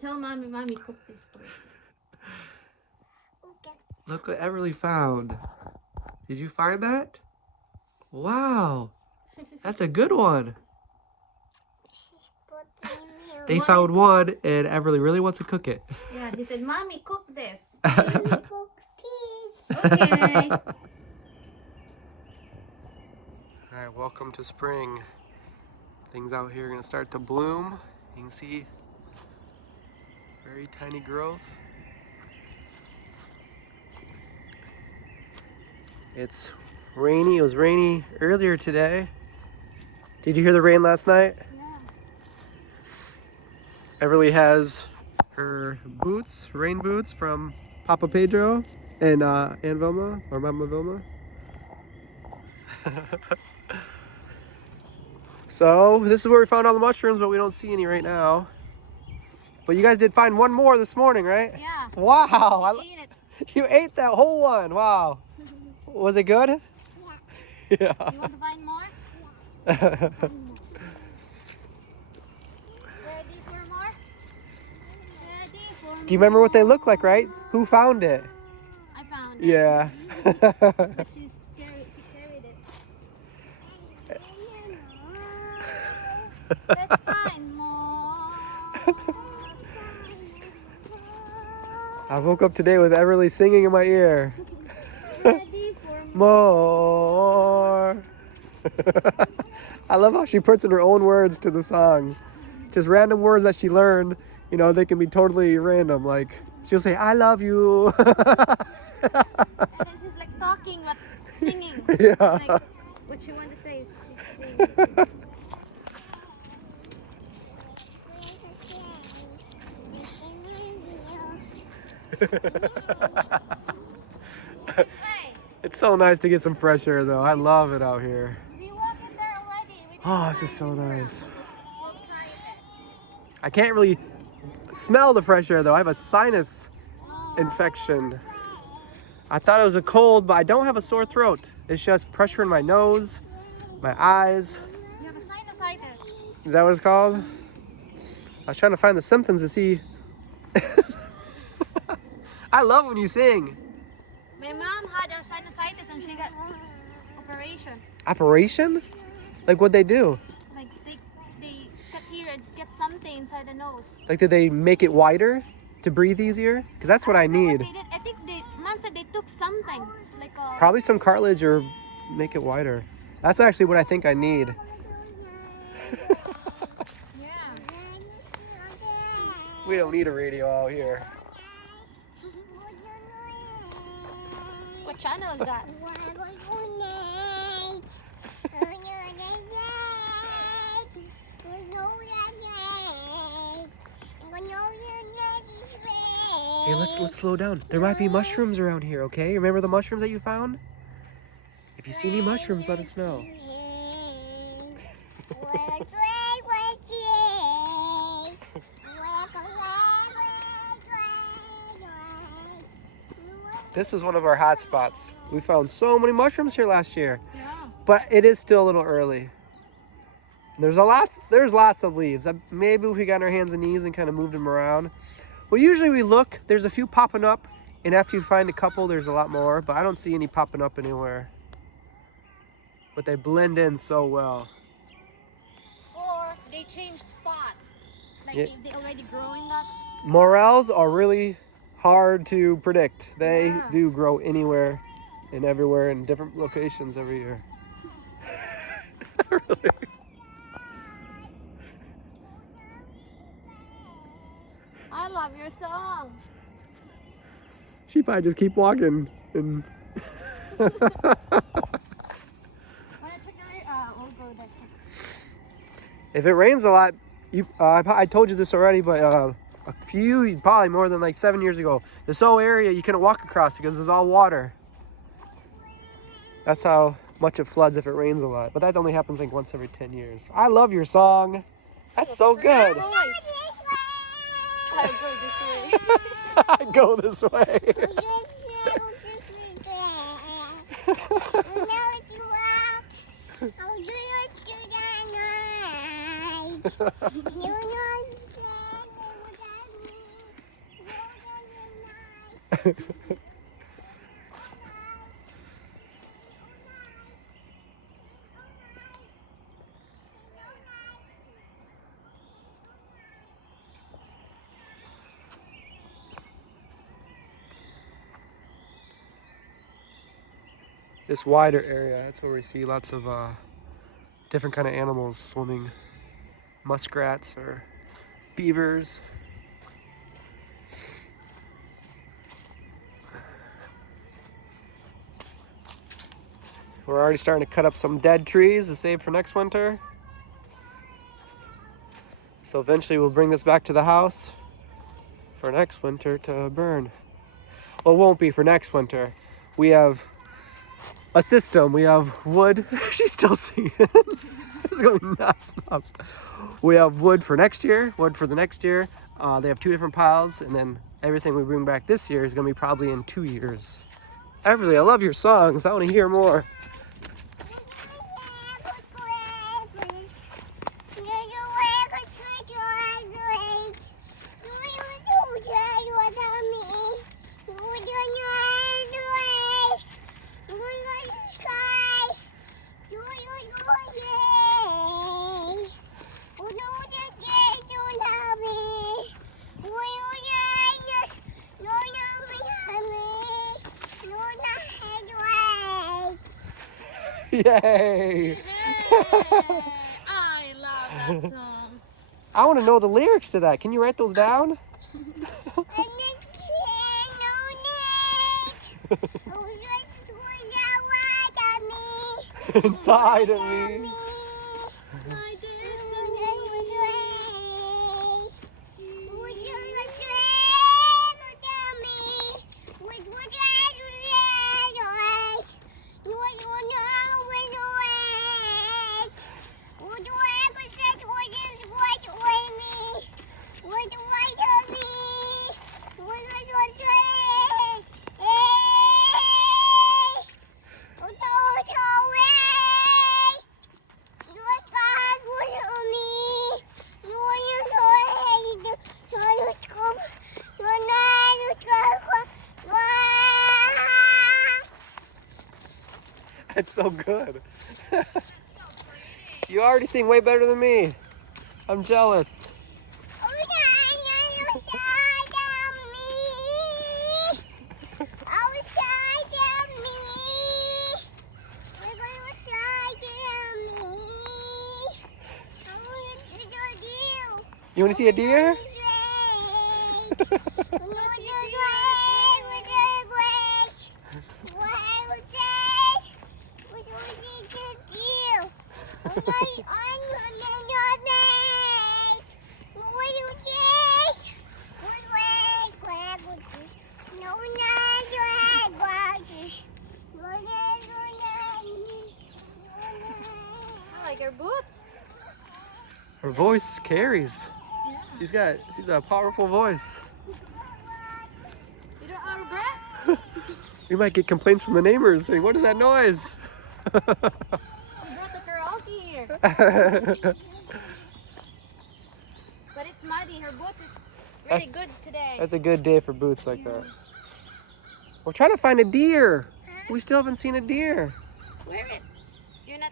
Tell mommy cook this, please. Okay. Look what Everly found. Did you find that? Wow. That's a good one. She's putting milk. They found one and Everly really wants to cook it. Yeah, she said, "Mommy, cook this." Mommy cook peas. Okay. Alright, welcome to spring. Things out here are gonna start to bloom. You can see very tiny growth. It's rainy. It was rainy earlier today. Did you hear the rain last night? No. Everly has her boots, rain boots from Papa Pedro and Aunt Vilma or Mama Vilma. So this is where we found all the mushrooms, but we don't see any right now. But you guys did find one more this morning, right? Yeah. Wow! I ate it. You ate that whole one. Wow. Was it good? Yeah. Yeah. You want to find more? Yeah. Ready for more? Ready for more? Do you remember what they look like, right? Who found it? I found it. Yeah. But she carried it. Let's find more. I woke up today with Everly singing in my ear. Ready for more. More. I love how she puts in her own words to the song. Just random words that she learned, you know, they can be totally random. Like, she'll say, "I love you." And then she's like talking but singing. Yeah. Like, what she want to say is she's singing. It's so nice to get some fresh air, though. I love it out here. We walked in there already. We didn't Oh, this try is so it before. nice. We'll try it. I can't really smell the fresh air, though. I have a sinus Oh. infection. I thought it was a cold, but I don't have a sore throat. It's just pressure in my nose, my eyes. You have a sinusitis. Is that what it's called? I was trying to find the symptoms to see. I love when you sing. My mom had a sinusitis and she got operation. Operation? Like what'd they do? Like they cut here and get something inside the nose. Like did they make it wider to breathe easier? Because that's what I don't know need. they did. I think mom said they took something like a. Probably some cartilage or make it wider. That's actually what I think I need. Yeah. We don't need a radio out here. What channel is that? Hey, let's slow down. There might be mushrooms around here, okay? Remember the mushrooms that you found? If you see any mushrooms, let us know. This is one of our hot spots. We found so many mushrooms here last year, Yeah. but it is still a little early. There's lots of leaves. Maybe if we got on our hands and knees and kind of moved them around. Well, usually we look, there's a few popping up, and after you find a couple, there's a lot more, but I don't see any popping up anywhere. But they blend in so well. Or they change spots. Like Yeah. if they already growing up. Morels are really hard to predict. They Yeah. do grow anywhere and everywhere in different locations every year. Really? I love your song. She probably just keep walking and Wanna check we'll go there. if it rains a lot, I told you this already, but probably more than like 7 years ago, this whole area you couldn't walk across because it's all water. That's how much it floods if it rains a lot. But that only happens like once every 10 years. I love your song. That's so good. I'll go this way. Go this way. This wider area, that's where we see lots of different kind of animals swimming. Muskrats or beavers. We're already starting to cut up some dead trees to save for next winter. So eventually we'll bring this back to the house for next winter to burn. Well, it won't be for next winter. We have a system. We have wood. She's still singing. This is going nuts. We have wood for next year, wood for the next year. They have 2 different piles, and then everything we bring back this year is going to be probably in 2 years. Everly, I love your songs. I want to hear more. Yay! I love that song. I want to know the lyrics to that. Can you write those down? Inside of me. It's so good. You already sing way better than me. I'm jealous. You want to see a deer? I like her boots. Her voice carries. Yeah. She's a powerful voice. You don't out of breath? We might get complaints from the neighbors saying, "What is that noise?" We brought the karaoke here. But it's muddy. Her boots is really good today. That's a good day for boots like that. We're trying to find a deer. We still haven't seen a deer. Wear it. You're not.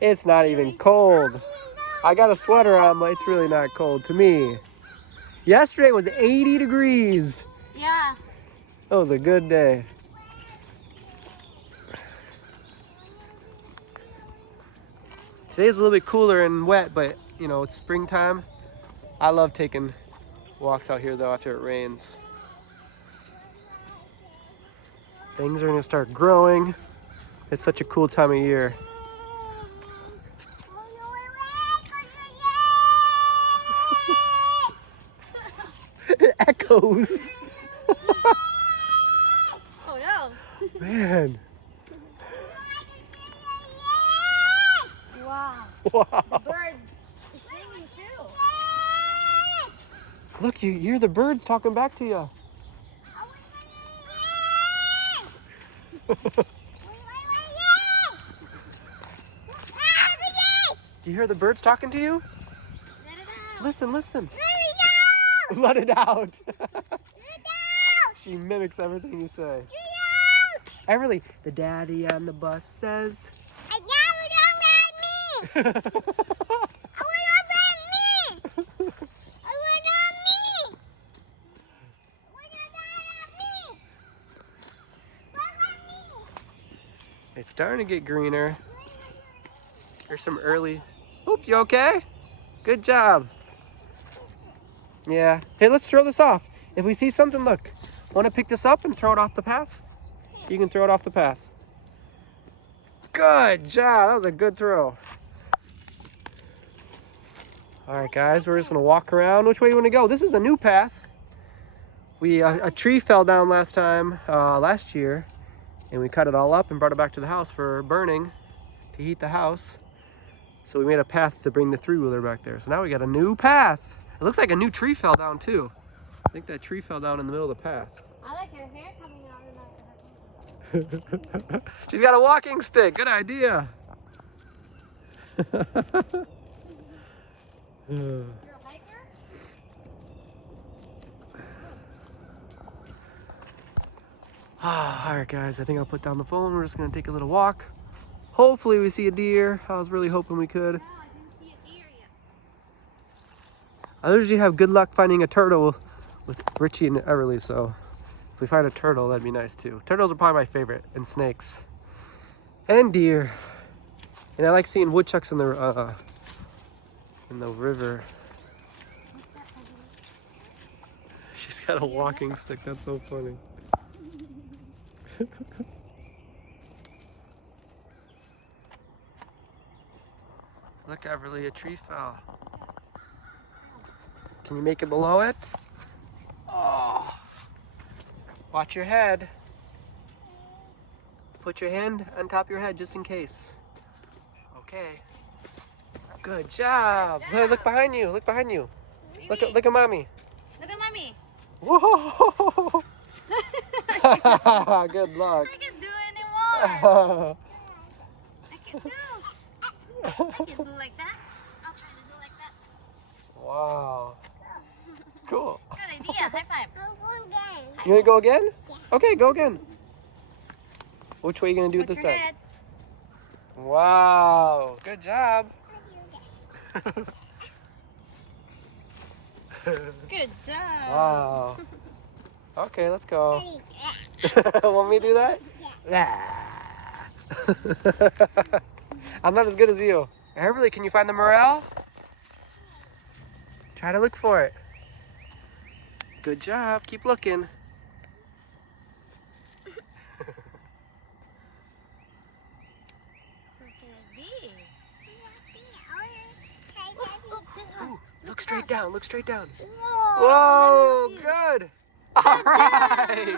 It's not even cold. I got a sweater on, but it's really not cold to me. Yesterday was 80 degrees. Yeah. That was a good day. Today's a little bit cooler and wet, but you know, it's springtime. I love taking walks out here though after it rains. Things are gonna start growing. It's such a cool time of year. It echoes. Oh no. Man. Wow. Wow. The bird is singing too. Look, you hear the birds talking back to you. Do you hear the birds talking to you? Let it out. Listen, listen. Let it out. She mimics everything you say. Everly, the daddy on the bus says. I want on me. I want on me. I want on me. I want on me. Look at me. It's starting to get greener. There's some early. Oop, you okay? Good job. Yeah. Hey, let's throw this off. If we see something, look. Want to pick this up and throw it off the path? You can throw it off the path. Good job. That was a good throw. All right, guys, we're just gonna walk around. Which way do you want to go? This is a new path. A tree fell down last year, and we cut it all up and brought it back to the house for burning to heat the house. So we made a path to bring the three-wheeler back there. So now we got a new path. It looks like a new tree fell down too. I think that tree fell down in the middle of the path. I like her hair coming out of my She's got a walking stick. Good idea. You're a hiker? All right, guys, I think I'll put down the phone. We're just gonna take a little walk. Hopefully we see a deer. I was really hoping we could. No, I didn't see a deer yet. I usually have good luck finding a turtle with Richie and Everly, so if we find a turtle, that'd be nice too. Turtles are probably my favorite, and snakes. And deer. And I like seeing woodchucks in the river. What's that? She's got a walking stick, that's so funny. Look, Everly, a tree fell. Can you make it below it? Oh. Watch your head. Put your hand on top of your head just in case. Okay. Good job. Good job. Look behind you. Look behind you. Look at mommy. Look at mommy. Whoa! Good luck. I can't do anymore. I can do. I can do like that. I'll try to do like that. Wow. Cool. Good idea. High five. Go again. You want to go again? Yeah. Okay, go again. Which way are you going to do it Put this your time? head. Wow. Good job. Good job. Wow. Okay, let's go. Want me to do that? Yeah. I'm not as good as you. Everly, can you find the morel? Try to look for it. Good job. Keep looking. This one. Look straight down. Look straight down. Whoa. Whoa, good. All right.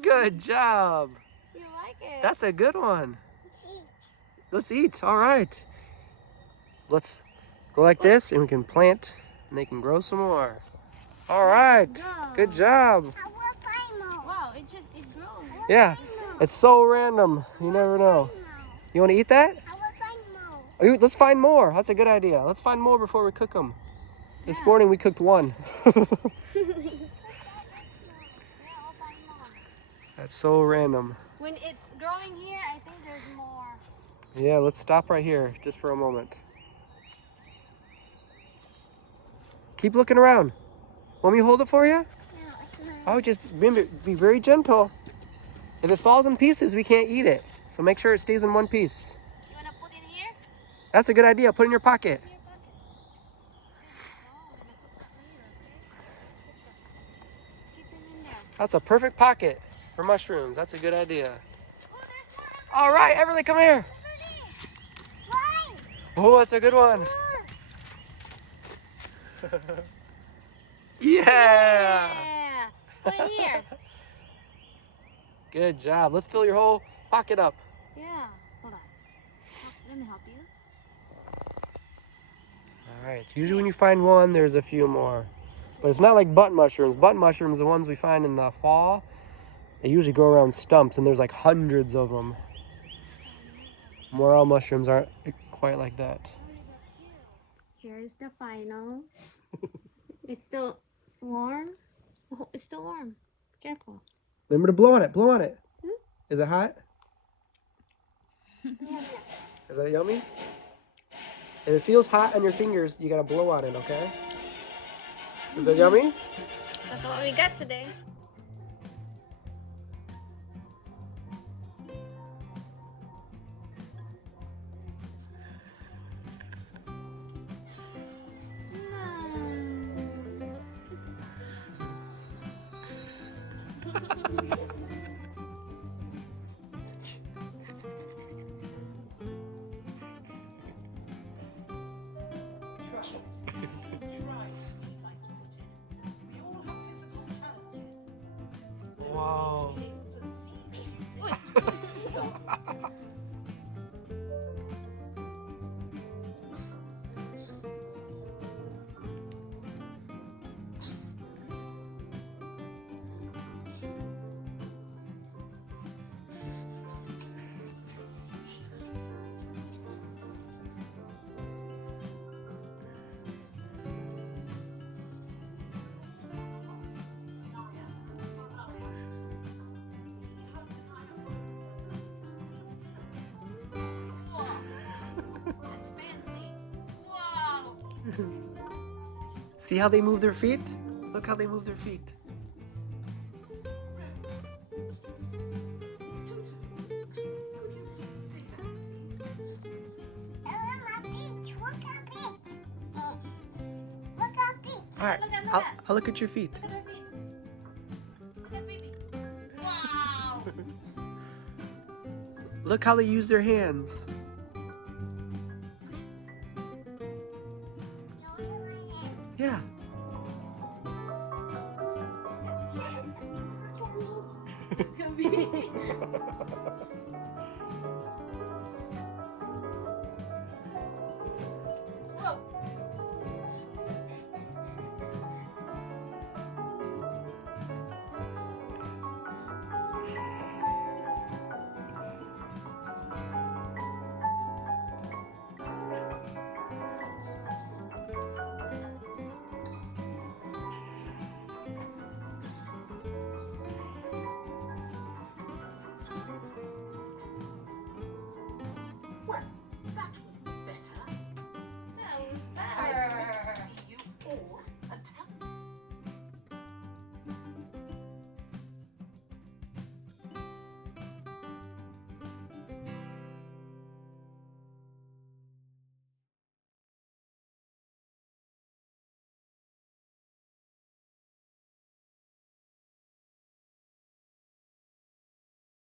Good job. You like it? That's a good one. Let's eat. All right. Let's go like this and we can plant and they can grow some more. All right. Good job. Wow, it's grown. Yeah. It's so random. You never know. You want to eat that? Oh, let's find more. That's a good idea. Let's find more before we cook them. This morning we cooked one. Yeah, I'll find more. That's so random. When it's growing here, I think there's more. Yeah, let's stop right here just for a moment. Keep looking around. Want me to hold it for you? Oh, just remember, be very gentle. If it falls in pieces, we can't eat it. So make sure it stays in one piece. You want to put it here? That's a good idea. Put it in your pocket. In your pocket. Keep it in there. That's a perfect pocket for mushrooms. That's a good idea. Oh, there's more. All right, Everly, come here. Oh, that's a good one. Yeah. Yeah. Put it here. Good job. Let's fill your whole pocket up. Yeah. Hold on. Let me help you. All right. Usually when you find one, there's a few more. But it's not like button mushrooms. Button mushrooms, the ones we find in the fall, they usually grow around stumps, and there's like hundreds of them. Morel mushrooms aren't quite like that. Here's the final. It's still warm. Oh, it's still warm. Careful. Remember to blow on it. Blow on it. Is it hot? Is that yummy? If it feels hot on your fingers, you gotta blow on it, okay? Is that yummy? That's what we got today. Wow. That's fancy. Wow. See how they move their feet? Look how they move their feet. All right, I'll look at your feet. Look at her feet. Look at baby. Wow. Look how they use their hands. Yeah. Look at me.